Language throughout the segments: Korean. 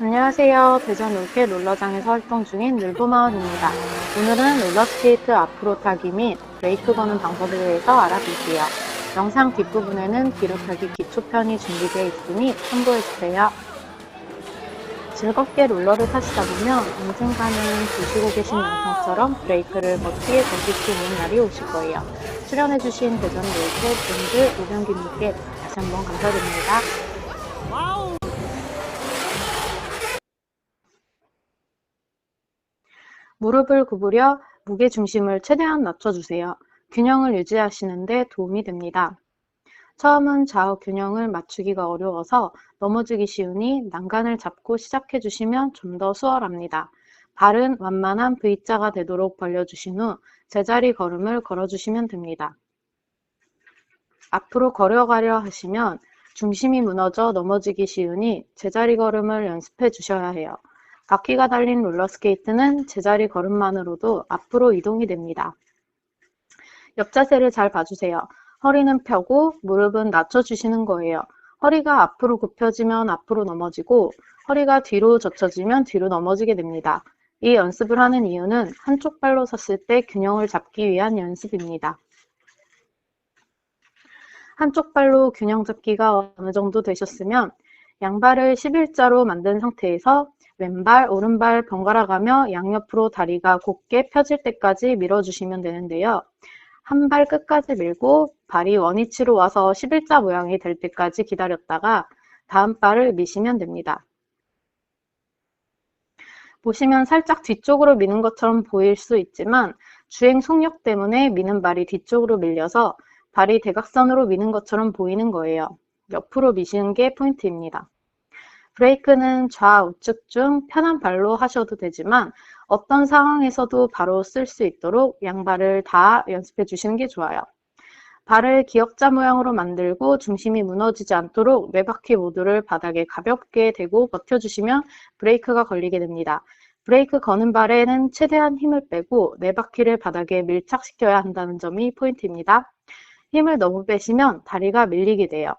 안녕하세요. 대전 올케 롤러장에서 활동 중인 늘보마원입니다. 오늘은 롤러스케이트 앞으로 타기 및 브레이크 거는 방법에 대해서 알아볼게요. 영상 뒷부분에는 뒤로 타기 기초편이 준비되어 있으니 참고해주세요. 즐겁게 롤러를 타시다 보면 언젠가는 보시고 계신 영상처럼 브레이크를 멋지게 거실 수 있는 날이 오실 거예요. 출연해주신 대전 롤케 밴드 오병기님께 다시 한번 감사드립니다. 무릎을 구부려 무게 중심을 최대한 낮춰주세요. 균형을 유지하시는데 도움이 됩니다. 처음은 좌우 균형을 맞추기가 어려워서 넘어지기 쉬우니 난간을 잡고 시작해 주시면 좀 더 수월합니다. 발은 완만한 V자가 되도록 벌려주신 후 제자리 걸음을 걸어주시면 됩니다. 앞으로 걸어가려 하시면 중심이 무너져 넘어지기 쉬우니 제자리 걸음을 연습해 주셔야 해요. 바퀴가 달린 롤러스케이트는 제자리 걸음만으로도 앞으로 이동이 됩니다. 옆자세를 잘 봐주세요. 허리는 펴고 무릎은 낮춰주시는 거예요. 허리가 앞으로 굽혀지면 앞으로 넘어지고 허리가 뒤로 젖혀지면 뒤로 넘어지게 됩니다. 이 연습을 하는 이유는 한쪽 발로 섰을 때 균형을 잡기 위한 연습입니다. 한쪽 발로 균형 잡기가 어느 정도 되셨으면 양발을 11자로 만든 상태에서 왼발, 오른발 번갈아 가며 양옆으로 다리가 곧게 펴질 때까지 밀어주시면 되는데요. 한 발 끝까지 밀고 발이 원위치로 와서 11자 모양이 될 때까지 기다렸다가 다음 발을 미시면 됩니다. 보시면 살짝 뒤쪽으로 미는 것처럼 보일 수 있지만 주행 속력 때문에 미는 발이 뒤쪽으로 밀려서 발이 대각선으로 미는 것처럼 보이는 거예요. 옆으로 미시는 게 포인트입니다. 브레이크는 좌우측 중 편한 발로 하셔도 되지만 어떤 상황에서도 바로 쓸 수 있도록 양발을 다 연습해 주시는 게 좋아요. 발을 기역자 모양으로 만들고 중심이 무너지지 않도록 네 바퀴 모두를 바닥에 가볍게 대고 버텨주시면 브레이크가 걸리게 됩니다. 브레이크 거는 발에는 최대한 힘을 빼고 네 바퀴를 바닥에 밀착시켜야 한다는 점이 포인트입니다. 힘을 너무 빼시면 다리가 밀리게 돼요.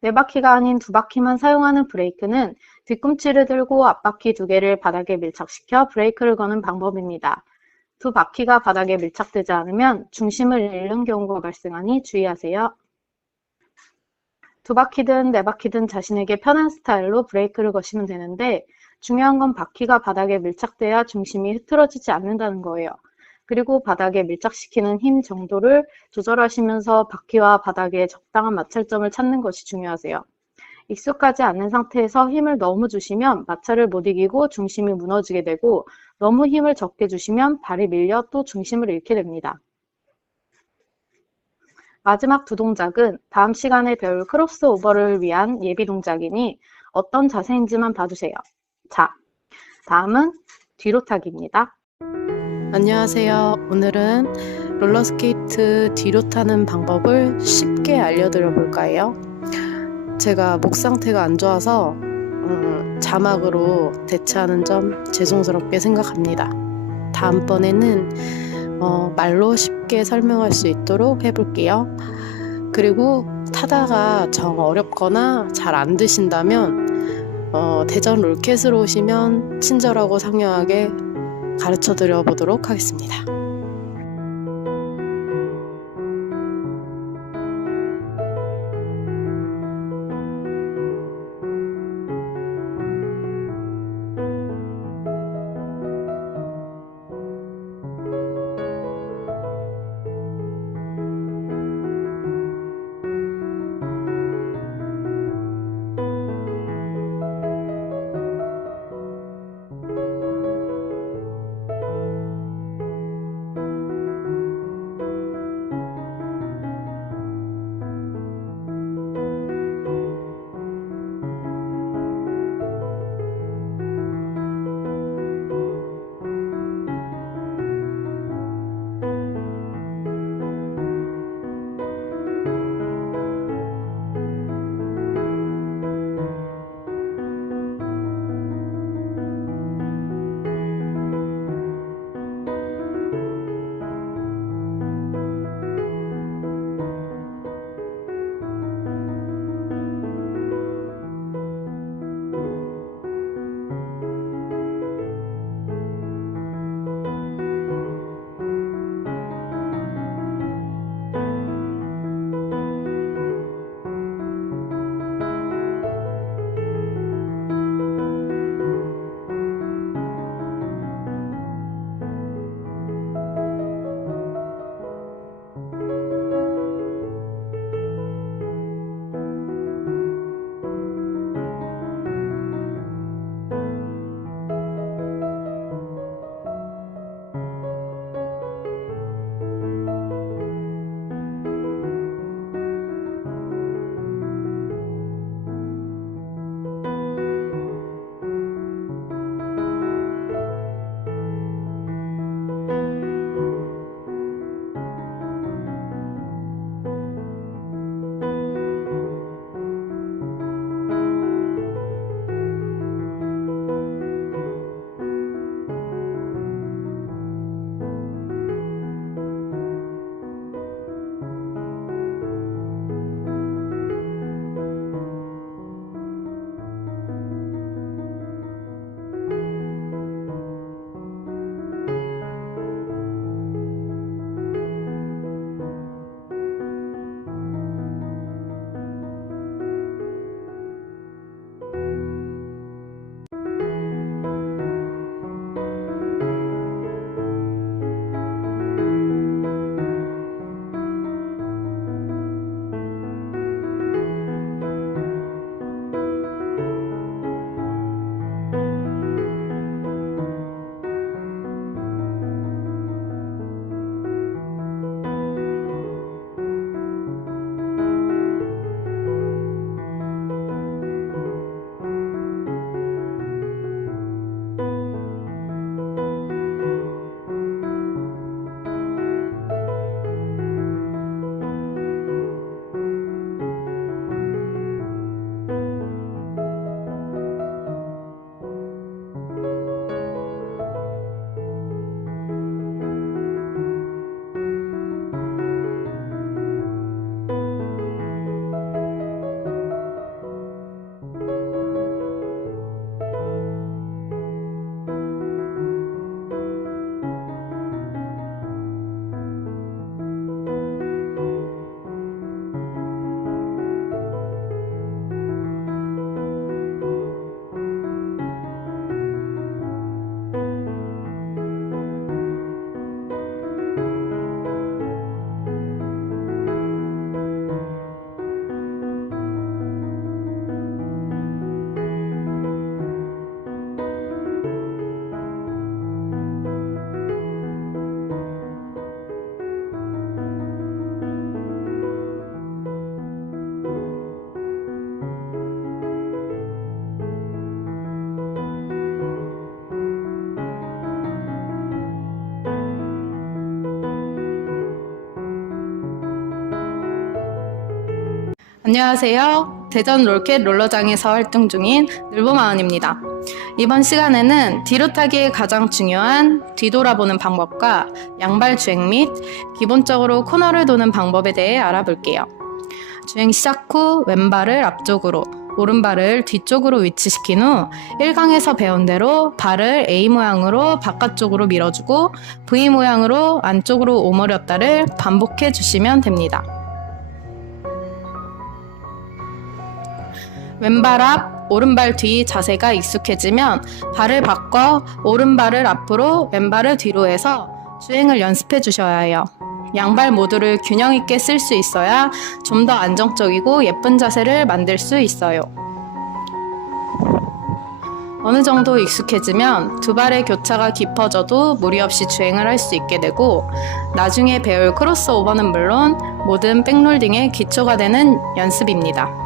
네 바퀴가 아닌 두 바퀴만 사용하는 브레이크는 뒤꿈치를 들고 앞바퀴 두 개를 바닥에 밀착시켜 브레이크를 거는 방법입니다. 두 바퀴가 바닥에 밀착되지 않으면 중심을 잃는 경우가 발생하니 주의하세요. 두 바퀴든 네 바퀴든 자신에게 편한 스타일로 브레이크를 거시면 되는데 중요한 건 바퀴가 바닥에 밀착돼야 중심이 흐트러지지 않는다는 거예요. 그리고 바닥에 밀착시키는 힘 정도를 조절하시면서 바퀴와 바닥의 적당한 마찰점을 찾는 것이 중요하세요. 익숙하지 않은 상태에서 힘을 너무 주시면 마찰을 못 이기고 중심이 무너지게 되고 너무 힘을 적게 주시면 발이 밀려 또 중심을 잃게 됩니다. 마지막 두 동작은 다음 시간에 배울 크로스오버를 위한 예비 동작이니 어떤 자세인지만 봐주세요. 자, 다음은 뒤로 타기입니다. 안녕하세요. 오늘은 롤러스케이트 뒤로 타는 방법을 쉽게 알려드려 볼까 해요. 제가 목 상태가 안 좋아서 자막으로 대체하는 점 죄송스럽게 생각합니다. 다음번에는 말로 쉽게 설명할 수 있도록 해볼게요. 그리고 타다가 정 어렵거나 잘 안 되신다면 대전 롤캣으로 오시면 친절하고 상냥하게 가르쳐 드려 보도록 하겠습니다. 안녕하세요. 대전 롤캣 롤러장에서 활동 중인 늘보마은입니다. 이번 시간에는 뒤로 타기의 가장 중요한 뒤돌아보는 방법과 양발 주행 및 기본적으로 코너를 도는 방법에 대해 알아볼게요. 주행 시작 후 왼발을 앞쪽으로, 오른발을 뒤쪽으로 위치시킨 후 1강에서 배운 대로 발을 A 모양으로 바깥쪽으로 밀어주고 V 모양으로 안쪽으로 오므렸다를 반복해 주시면 됩니다. 왼발 앞, 오른발 뒤 자세가 익숙해지면 발을 바꿔 오른발을 앞으로, 왼발을 뒤로 해서 주행을 연습해 주셔야 해요. 양발 모두를 균형 있게 쓸 수 있어야 좀 더 안정적이고 예쁜 자세를 만들 수 있어요. 어느 정도 익숙해지면 두 발의 교차가 깊어져도 무리 없이 주행을 할 수 있게 되고 나중에 배울 크로스오버는 물론 모든 백롤딩의 기초가 되는 연습입니다.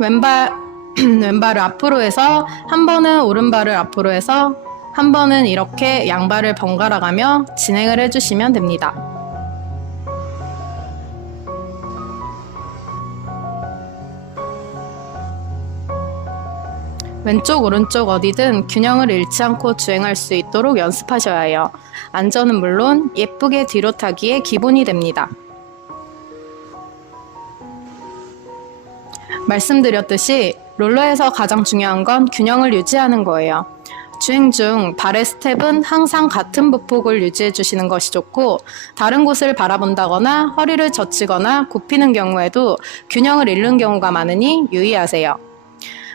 왼발을 앞으로 해서 한 번은 오른발을 앞으로 해서 한 번은 이렇게 양발을 번갈아 가며 진행을 해주시면 됩니다. 왼쪽 오른쪽 어디든 균형을 잃지 않고 주행할 수 있도록 연습하셔야 해요. 안전은 물론 예쁘게 뒤로 타기의 기본이 됩니다. 말씀드렸듯이 롤러에서 가장 중요한 건 균형을 유지하는 거예요. 주행 중 발의 스텝은 항상 같은 부폭을 유지해 주시는 것이 좋고 다른 곳을 바라본다거나 허리를 젖히거나 굽히는 경우에도 균형을 잃는 경우가 많으니 유의하세요.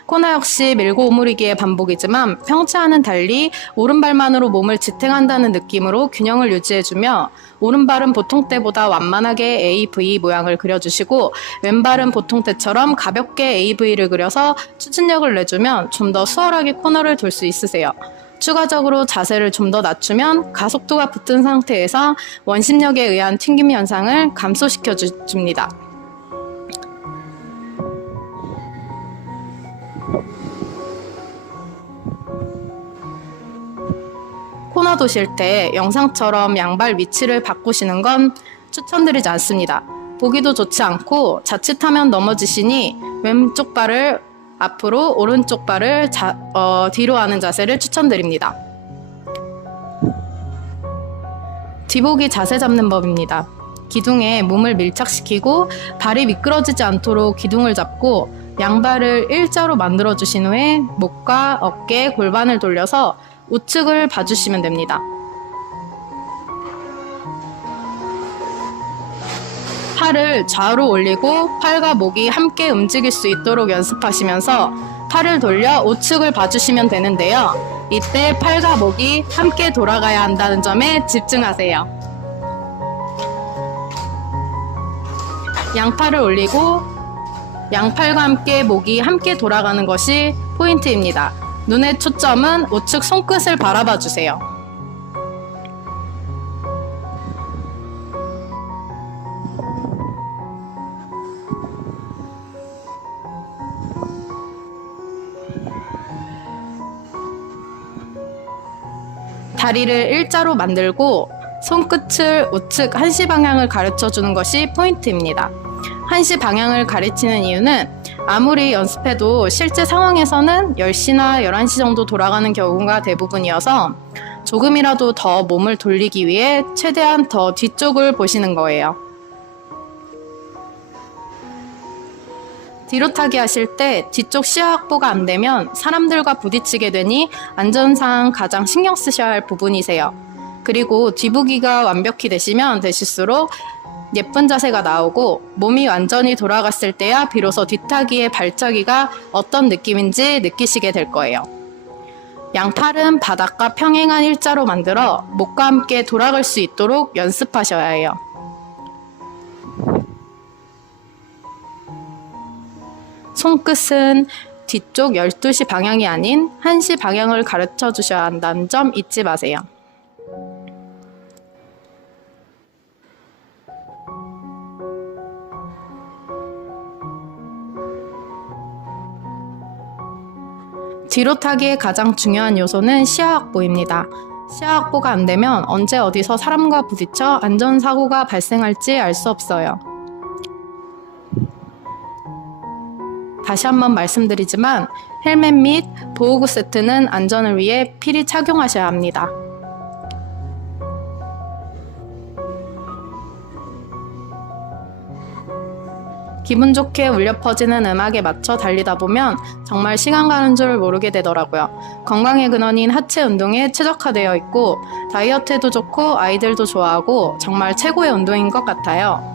코너 역시 밀고 오므리기의 반복이지만 평차와는 달리 오른발만으로 몸을 지탱한다는 느낌으로 균형을 유지해주며 오른발은 보통 때보다 완만하게 AV 모양을 그려주시고 왼발은 보통 때처럼 가볍게 AV를 그려서 추진력을 내주면 좀 더 수월하게 코너를 돌 수 있으세요. 추가적으로 자세를 좀 더 낮추면 가속도가 붙은 상태에서 원심력에 의한 튕김 현상을 감소시켜 줍니다. 코너 도실 때 영상처럼 양발 위치를 바꾸시는 건 추천드리지 않습니다. 보기도 좋지 않고 자칫하면 넘어지시니 왼쪽 발을 앞으로 오른쪽 발을 뒤로 하는 자세를 추천드립니다. 뒤보기 자세 잡는 법입니다. 기둥에 몸을 밀착시키고 발이 미끄러지지 않도록 기둥을 잡고 양발을 일자로 만들어 주신 후에 목과 어깨, 골반을 돌려서 우측을 봐주시면 됩니다. 팔을 좌우로 올리고 팔과 목이 함께 움직일 수 있도록 연습하시면서 팔을 돌려 우측을 봐주시면 되는데요. 이때 팔과 목이 함께 돌아가야 한다는 점에 집중하세요. 양팔을 올리고 양팔과 함께 목이 함께 돌아가는 것이 포인트입니다. 눈의 초점은 우측 손끝을 바라봐 주세요. 다리를 일자로 만들고 손끝을 우측 한시 방향을 가르쳐 주는 것이 포인트입니다. 한시 방향을 가르치는 이유는 아무리 연습해도 실제 상황에서는 10시나 11시 정도 돌아가는 경우가 대부분이어서 조금이라도 더 몸을 돌리기 위해 최대한 더 뒤쪽을 보시는 거예요. 뒤로 타기 하실 때 뒤쪽 시야 확보가 안 되면 사람들과 부딪히게 되니 안전상 가장 신경 쓰셔야 할 부분이세요. 그리고 뒤보기가 완벽히 되시면 되실수록 예쁜 자세가 나오고 몸이 완전히 돌아갔을 때야 비로소 뒤타기의 발차기가 어떤 느낌인지 느끼시게 될 거예요. 양팔은 바닥과 평행한 일자로 만들어 목과 함께 돌아갈 수 있도록 연습하셔야 해요. 손끝은 뒤쪽 12시 방향이 아닌 1시 방향을 가르쳐 주셔야 한다는 점 잊지 마세요. 뒤로 타기의 가장 중요한 요소는 시야 확보입니다. 시야 확보가 안 되면 언제 어디서 사람과 부딪혀 안전사고가 발생할지 알 수 없어요. 다시 한번 말씀드리지만 헬멧 및 보호구 세트는 안전을 위해 필히 착용하셔야 합니다. 기분 좋게 울려 퍼지는 음악에 맞춰 달리다 보면 정말 시간 가는 줄 모르게 되더라고요. 건강의 근원인 하체 운동에 최적화되어 있고 다이어트에도 좋고 아이들도 좋아하고 정말 최고의 운동인 것 같아요.